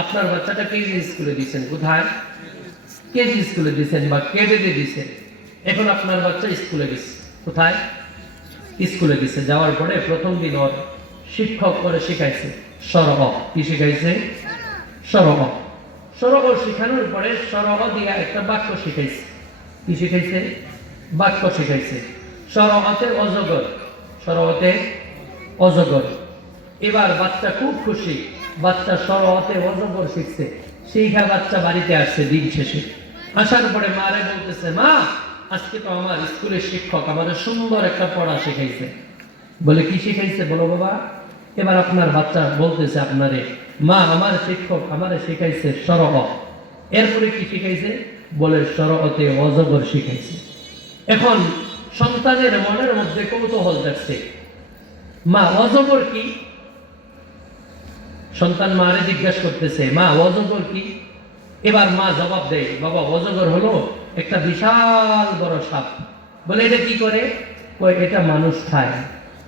আপনার বাচ্চাটা কেজি স্কুলে দিয়েছেন, কোথায়? কেজি স্কুলে দিয়েছেন বা কেডেতে দিয়েছেন। এখন আপনার বাচ্চা স্কুলে গেছে, কোথায়? স্কুলে গেছে। যাওয়ার পরে প্রথম দিন ওর শিক্ষক করে শিখাইছে সরহ। কি শিখাইছে? সরহ। সরহ শিখানোর পরে সরহ দিয়া একটা বাক্য শিখাইছে। কি শিখাইছে? বাক্য শিখাইছে। সরহতে অজগর, সরহতে অজগর। এবার বাচ্চা খুব খুশি, বাচ্চা সরহতে অজগর শিখছে। শিখা বাচ্চা বাড়িতে আসছে দিন শেষে। আসার পরে মারে বলতেছে, মা আজকে তো আমার স্কুলের শিক্ষক আমাদের সুন্দর একটা পড়া শিখাইছে। বলে কি শিখাইছে বলো বাবা? এবার আপনার বাচ্চা বলতেছে আপনারে, মা আমার শিক্ষক আমারে শিখাইছে সরহ। এরপরে কি শিখাইছে? বলে সরহতে অজগর শিখাইছে। এখন সন্তানের মনের মধ্যে কৌতূহল যাচ্ছে, মা অজগর কি? সন্তান মারে জিজ্ঞাসা করতেছে, মা অজগর কি? এবার মা জবাব দেয়, বাবা অজগর হলো একটা বিশাল বড় সাপ। বলে এটা কি করে? কই এটা মানুষ খায়,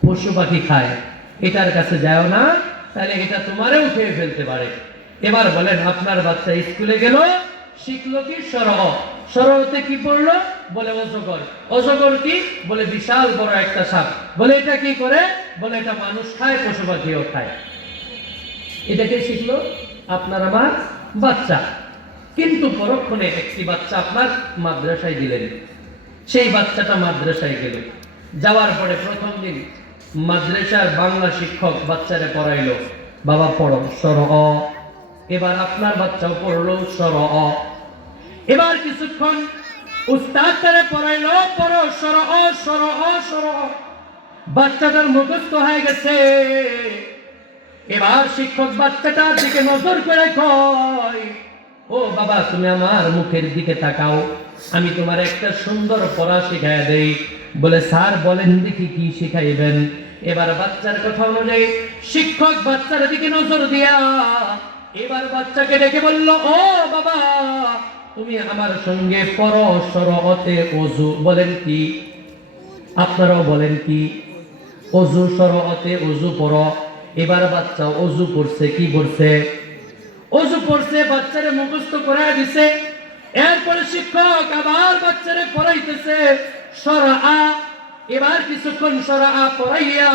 পশু পাখি খায়, এটার কাছে যাও না, তাহলে এটা তোমারেও খেয়ে ফেলতে পারে। এবার বলেন আপনার বাচ্চা স্কুলে গেল, শিখলো কি? সরহ। সরহতে কি পড়লো? বলে অজগর। অজগর কি? বলে বিশাল বড় একটা সাপ। বলে এটা কি করে? বলে এটা মানুষ খায়, পশু পাখিও খায়। এটাকে শিখলো আপনার আমার বাচ্চা। কিন্তু পরক্ষণে একটি বাচ্চা আপনার মাদ্রাসায় দিলেন। সেই বাচ্চাটা মাদ্রাসায় গেল। যাওয়ার পরে প্রথম দিন মাদ্রাসার বাংলা শিক্ষক বাচ্চারে পড়াইলো, বাবা পড়ো সরহ। এবার আপনার বাচ্চাও পড়লো সরহ। এবার কিছুক্ষণ উস্তাদ তারে পড়াইলো, পড়ো সরহ সরহ সরহ। বাচ্চাটার মুখস্থ হয়ে গেছে। এবার শিক্ষক বাচ্চাটার দিকে নজর করে কয়, ও বাবা তুমি আমার মুখের দিকে তাকাও, আমি তোমার একটা সুন্দর পড়া শিখাই দেই। বলে স্যার বলেন দেখি কি শিখাইবেন? এবার বাচ্চার কথা অনুযায়ী শিক্ষক বাচ্চার দিকে নজর দিয়া এবার বাচ্চাকে ডেকে বলল, ও বাবা তুমি আমার সঙ্গে পড়ো সরহতে ওযু। বলেন কি? আপনারাও বলেন কি? ওযু, সরহতে ওযু পড়ো। এবার বাচ্চা ওযু পড়ছে। কি পড়ছে? ওযু পড়ছে, বাচ্চারে মুখস্থ করায় দিছে। এরপরে শিক্ষক আবার বাচ্চারে পড়াইতেছে সরআ। এবার কিছুক্ষণ সরআ পড়াইয়া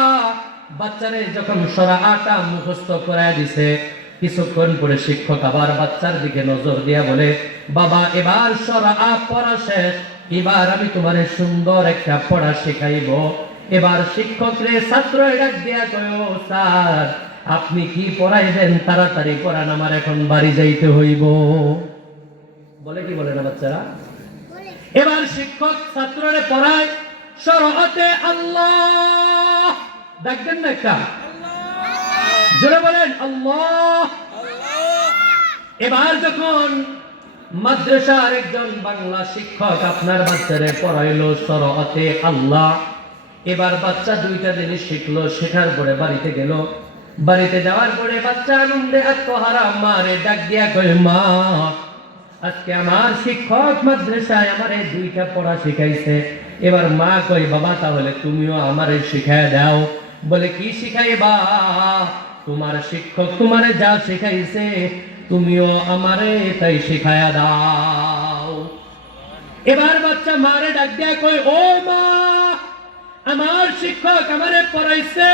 বাচ্চারে যখন সরআটা মুখস্থ করায় দিছে, কিছুক্ষণ পরে শিক্ষক আবার বাচ্চার দিকে নজর দিয়া বলে, বাবা এবার সরআ পড়া শেষ, এবার আমি তোমারে সুন্দর একটা পড়া শেখাইব। এবার শিক্ষক রে ছাত্র ডাক দিয়া কয়, ও স্যার আপনি কি পড়াইবেন? তাড়াতাড়ি পড়ান, আমার এখন বাড়ি যাইতে হইব। বলে কি বলে না বাচ্চারা? এবার শিক্ষক ছাত্ররে পড়ায় সরহতে আল্লাহ। দেখবেন না একটা? জোরে বলেন আল্লাহ। এবার যখন মাদ্রাসার একজন বাংলা শিক্ষক আপনার বাচ্চারে পড়াইলো সরহতে আল্লাহ, এবার বাচ্চা দুইটা জিনিস শিখলো। শেখার পরে বাড়িতে গেল। বাড়িতে যাওয়ার পরে বাচ্চা আনন্দে আত্মহারা মারে ডাক দিয়া কয়, মা আজকে আমার শিক্ষক মাদ্রাসায় আমারে দুইটা পড়া শিখাইছে। এবার মা কয়, বাবা তাহলে তুমিও আমারে শিখায় দাও। বলে কি শিখাইবা? তোমার শিক্ষক তোমারে যা শিখাইছে তুমিও আমারে তাই শিখায়া দাও। এবার বাচ্চা মারে ডাক দিয়া কয়, ও মা আমার শিক্ষক আমারে পড়াইছে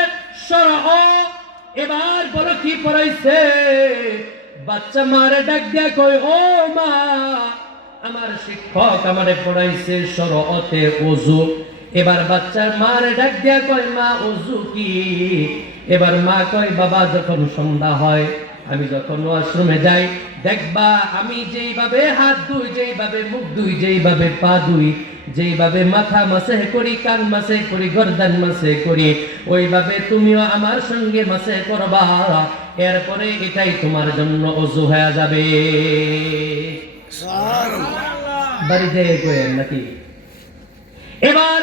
সরহ। এবার বলো কি পড়াইছে? বাচ্চা মারে ডাক দিয়া কয়, ও মা আমার শিক্ষক আমারে পড়াইছে সরহতে ওযু। এবার বাচ্চার মারে ডাক দিয়া কয়, মা ওযু কি? এবার মা কয়, বাবা যখন সন্ধ্যা হয় আমি যখন ওয়াশরুমে যাই, দেখবা আমি যেইভাবে হাত ধুই, যেইভাবে মুখ ধুই, যেইভাবে পা ধুই, যেইভাবে মাথা মাসে করি, কান মাসে করি, গর্দান মাসে করি, ওইভাবে তুমিও আমার সঙ্গে মাসে করবা। এরপরে এটাই তোমার জন্য ওযু হয়ে যাবে। বাড়িতে করেন নাকি? এবার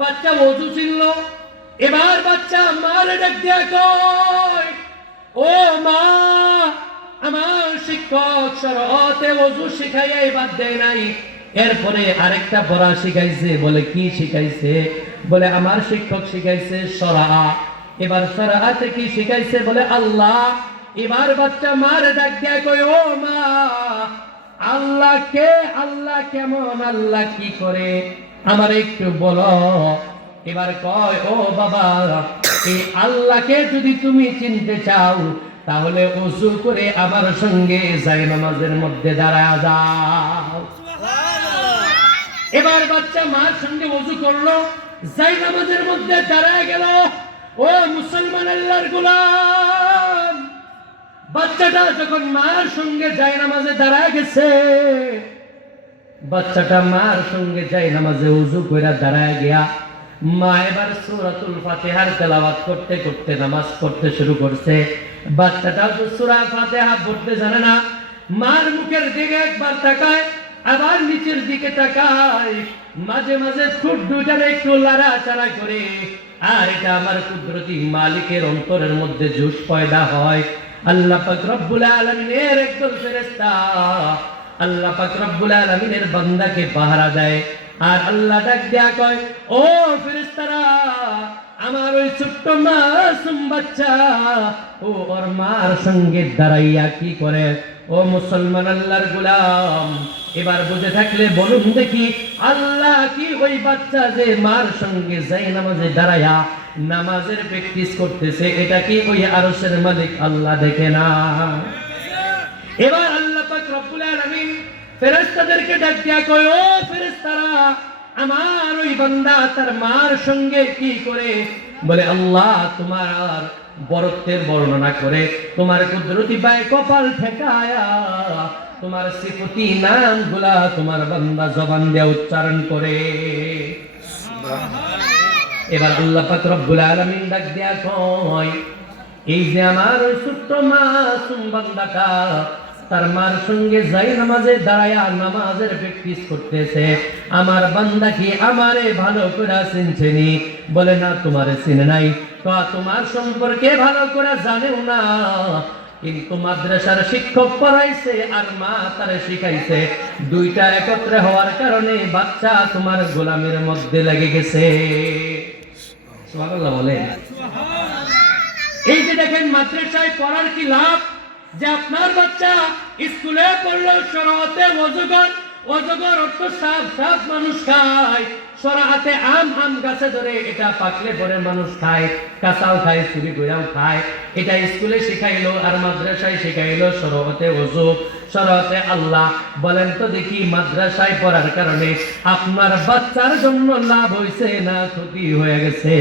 বাচ্চা ওযু ছিল। এবার বাচ্চা মারে ডাক দিয়া কয়, ও মা আমার শিক্ষক সরহতে ওযু শিখাইয়াই বাদ দেয় নাই, এরপরে আরেকটা পড়া শিখাইছে। বলে কি শিখাইছে? বলে আমার শিক্ষক শিখাইছে সরআ। এবার সরআতে কি শিখাইছে? বলে আল্লাহ। এবার বাচ্চা মার ডাক দিয়া কই, ও মা, আল্লাহ কে? আল্লাহ কেমন? আল্লাহ কি করে? আমার একটু বলো। এবার কয়, ও বাবা, এই আল্লাহকে যদি তুমি চিনতে চাও তাহলে ওযু করে আমার সঙ্গে জায়নামাজের মধ্যে দাঁড়ায় যাও। এবার বাচ্চা মার সঙ্গে ওযু করলো, জায়নামাজের মধ্যে দাঁড়ায় গেল। ও মুসলমান আল্লাহর গোলাম, বাচ্চাটা যখন মার সঙ্গে জায়নামাজে দাঁড়ায় গেছে, বাচ্চাটা মার সঙ্গে জায়নামাজে ওযু কইরা দাঁড়ায় গিয়া মা এবার সূরাতুল ফাতিহার তেলাওয়াত করতে করতে নামাজ পড়তে শুরু করছে। বাচ্চাটা তো সূরা ফাতিহা পড়তে জানে না। মার মুখের দিকে একবার তাকায়, আবার নিচের দিকে তাকায়, মাঝে মাঝে ঠোঁট দুইটারে একটু লাড়াচাড়া করে। আর এটা আমার কুদরতি মালিকের অন্তরের মধ্যে জোশ পয়দা হয়। আল্লাহ পাক রব্বুল আলামিনের একদল ফেরেশতা আল্লাহ পাক রব্বুল আলামিনের বান্দাকে পাহারা দেয়। আর আল্লাহ ডাক দিয়া কয়, ও ফেরেশতারা, আমার ওই ছোট্ট মাসুম বাচ্চা ও ওর মার সঙ্গে দাঁড়াইয়া কি করে? ও মুসলমান আল্লাহর গোলাম, এবার বুঝে থাকলে বলুন দেখি, আল্লাহ কি ওই বাচ্চা যে মার সঙ্গে জায়নামাজে দাঁড়াইয়া নামাজের প্র্যাকটিস করতেছে, এটা কি ওই আরশের মালিক আল্লাহ দেখে না? এবার আল্লাহ পাক রব্বুল আলামিন ফেরেশতাদেরকে ডাক দিয়া কয়, ও ফেরেশতারা, আমার ওই বান্দা তার মার সঙ্গে কি করে? বলে, আল্লাহ তোমার বরত্বের বর্ণনা করে, তোমার কুদরতি বায় কপাল ঠেকায়া তোমার সিফতি নামগুলা তোমার বান্দা জবান দিয়ে উচ্চারণ করে। এবার আল্লাহ পাক রব্বুল আলামিন ডাক দিয়া কয়, এই যে আমার ওই ছোট্ট মাসুম বান্দাটা তার মার সঙ্গে জায়নামাজে দাঁড়ায়া নামাজের প্র্যাকটিস করতেছে, আমার বান্দা কি আমারে ভালো করে চিনছেনি? বলে, না, তোমারে চিনে নাই। তো তোমার সম্পর্কে ভালো করে জানেও না, কিন্তু মাদ্রাসার শিক্ষক পড়াইছে আর মা তারে শিখাইছে, দুইটা একত্রে হওয়ার কারণে বাচ্চা তোমার গোলামের মধ্যে লেগে গেছে। সুবহানাল্লাহ বলে। এই যে দেখেন, মাদ্রাসায় পড়ার কি লাভ? যে আপনার বাচ্চা স্কুলে পড়লো শরীয়তে অজগর, অজগর অর্থ সাপ, সাপ মানুষ খায়। শরীয়তে আম, আম গাছে ধরে, এটা পাকলে পরে মানুষ খায়, কাঁচাও খায়, চুরি কইরাও খায়। এটা স্কুলে শিখাইলো আর মাদ্রাসায় শিখাইলো শরীয়তে ওযু, শরীয়তে আল্লাহ। বলেন তো দেখি, মাদ্রাসায় পড়ার কারণে আপনার বাচ্চার জন্য লাভ হইছে না ক্ষতি হয়ে গেছে?